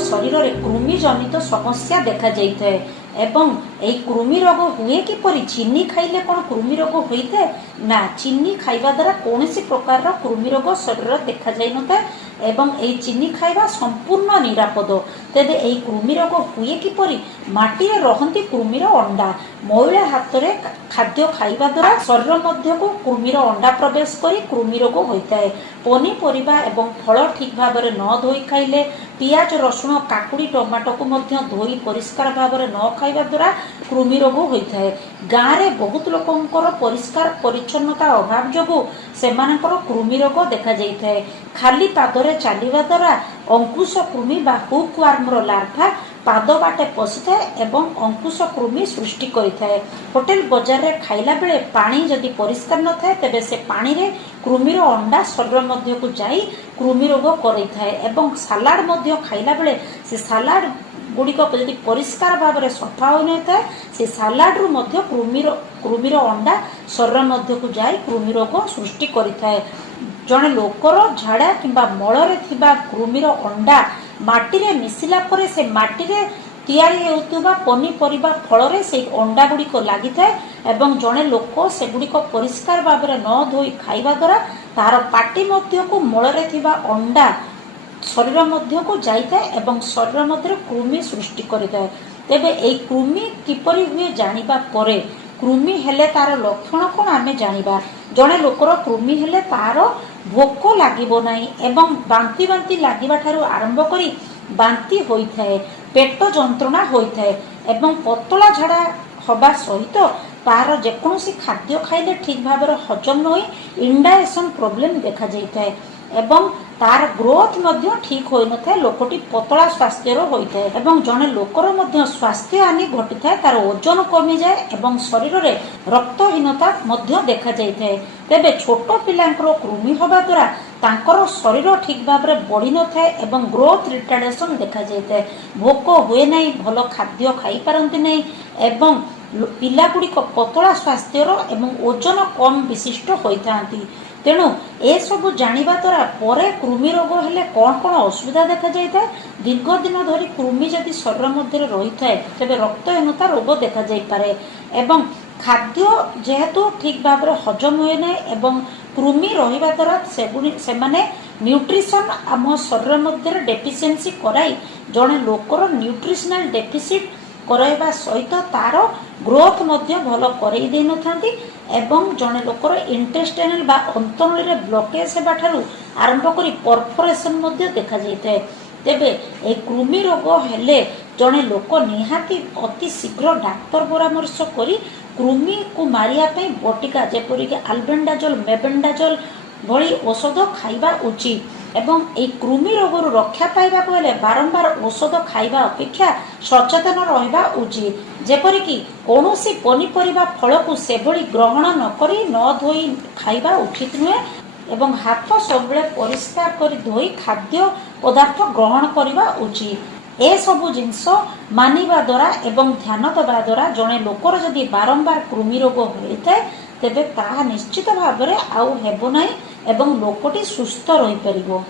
शरीर में कृमि जनित समस्या देखा जाए एवं यही कृमि रोग हुए किपरि चीनी खाइले कौन कृमि रोग होता है ना चीनी खाइबा द्वारा कौन प्रकार कृमि रोग शरीर देखा जाए न था एवं यही चीनी खाइबा संपूर्ण निरापद तेज यही कृमि रोग हुए किपरि माटी रहती कृमिर अंडा मैला हाथ में खाद्य खाइबा द्वारा शरीर मध्य को कृमिर अंडा प्रवेश कर कृमि रोग होता है पनीपरिया एवं फल ठीक भाव में न धोई खाइले पियाज रसुण काकुड़ी टमाटो को मध्य धोई परिष्कार भाव में न खाइबा द्वारा कृमि रोग होता है गाँव में बहुत लोकंकर परिष्कार परिच्छन्नता अभाव जोगु सेमानकर कृमि रोग देखा जाए खाली पादरे चलवा द्वारा अंकुश कृमि बा हुक वार्मर लार्भा पाद बाटे पशि थाए एवं अंकुश कृमि सृष्टि करिथाए होटेल बाजार रे खाइला बेले पानी जदि परिष्कार न थाए तेबे से पानी रे कृमिर अंडा शरीर मध्य को जाई कृमि रोग करिथाए एवं सलाड मध्य खाइला बेले से सलाड गुड़िक जदि परिष्कार भाव में सफा हो न थाए से सलाड रु मध्य कृमिर अंडा शरीर मध्य को जाई कृमि रोग सृष्टि करिथाए जड़े लोकर झाड़ा किंबा मलरे थिबा कृमिर अंडा माटी रे मिसिला परे से माटी रे तैयारी हेउतबा पनीपरिबा फल रे से अंडा गुड़िक लागि थाए एवं जड़े लोक से गुड़िक परिष्कार भाव में न धोई खाइबा द्वारा तार पाटी मध्य को मलरे थिबा अंडा शरीर मध्य को जाइए एवं शरीर मध्य कृमि सृष्टि करिथाए तेबे एई कृमि किपरि हुए जानिबा परे कृमि हेले तार लक्षण कौन आमे जानिबा जड़े लोकर कृमि हेले तार भोक लागिबो नाही एवं बांती बांती लागिबा ठारू आरंभ करी बांती होइथाए पेट जंत्रणा होइथाए एवं पतला झाड़ा हवा सहित तार जेकोसी खाद्य खाइले ठीक भाव में हजम न होई इंडाइजेशन प्रॉब्लम देखा जाइथाए एवं तार ग्रोथ मध्य ठीक होई न थाए लोकटी पतला स्वास्थ्यर होइथाए एवं जने लोकर मध्य स्वास्थ्य हानि घटी थाए तार ओजन कमी जाए एवं शरीर रे रक्तहीनता मध्य देखा जाइथाए तेबे छोट पिलांकर कृमि होबा द्वारा तांकर शरीर ठीक भाव में बढ़ी न थाए एवं ग्रोथ रिटार्डेशन देखा जाइथाए भोक हुए नहीं भल खाद्य खाई पारंती नहीं एवं पिला गुड़िक पतला स्वास्थ्यर एवं ओजन कम विशिष्ट होइथांती तेणु ए सब जानिबा द्वारा परे कृमि रोग हेले कौन कौन असुविधा देखा जाए दीर्घ दिन धरी कृमि जदि शरीर मध्य रही थाए तेबे रक्तहीनता रोग देखा जाई पारे एवं खाद्य जेहेतु ठीक भाव में हजम हुए ना एवं कृमि रहिबा द्वारा सेमाने न्यूट्रिशन आम शरीर मध्य डेफिशिएंसी कराई जड़े लोकर न्यूट्रिशनल डेफिसिट कराइबा सहित तार ग्रोथ मध्य भल करई दे नथांती एवं जड़े लोकर इंटेस्टाइनल बा अंतनली रे ब्लॉकेज हेबा ठारू आरंभ करी परफोरेशन मध्य देखा जाइथाए तेबे ए कृमि रोग हेले जड़े लोक निहाती अति शीघ्र डाक्तर परामर्श करी कृमि को मारिया पई बटिका जेपरि कि अल्बेंडाजोल मेबेंडाजोल भली औषध खाइबा उचित एवं ए कृमि रोग रक्षा पाइबा हेले बारंबार औषध खाइबा अपेक्षा सचेतन रहिबा उचित जेपरि कि कौनसी पनीपरिबा फल को सेभली ग्रहण न करी न धोई खाइबा उचित नुहे एवं हाथ सब परिष्कार करी धोई खाद्य पदार्थ ग्रहण करबा उचित ए सबु जिनस मानिबा द्वारा एवं ध्यान दबा द्वारा जड़े लोकर जदि बारंबार कृमि रोग होइथाए तेबे ताहा निश्चित भाव में आउ हेबो नाही एवं लोकटी सुस्थ रही परिबो।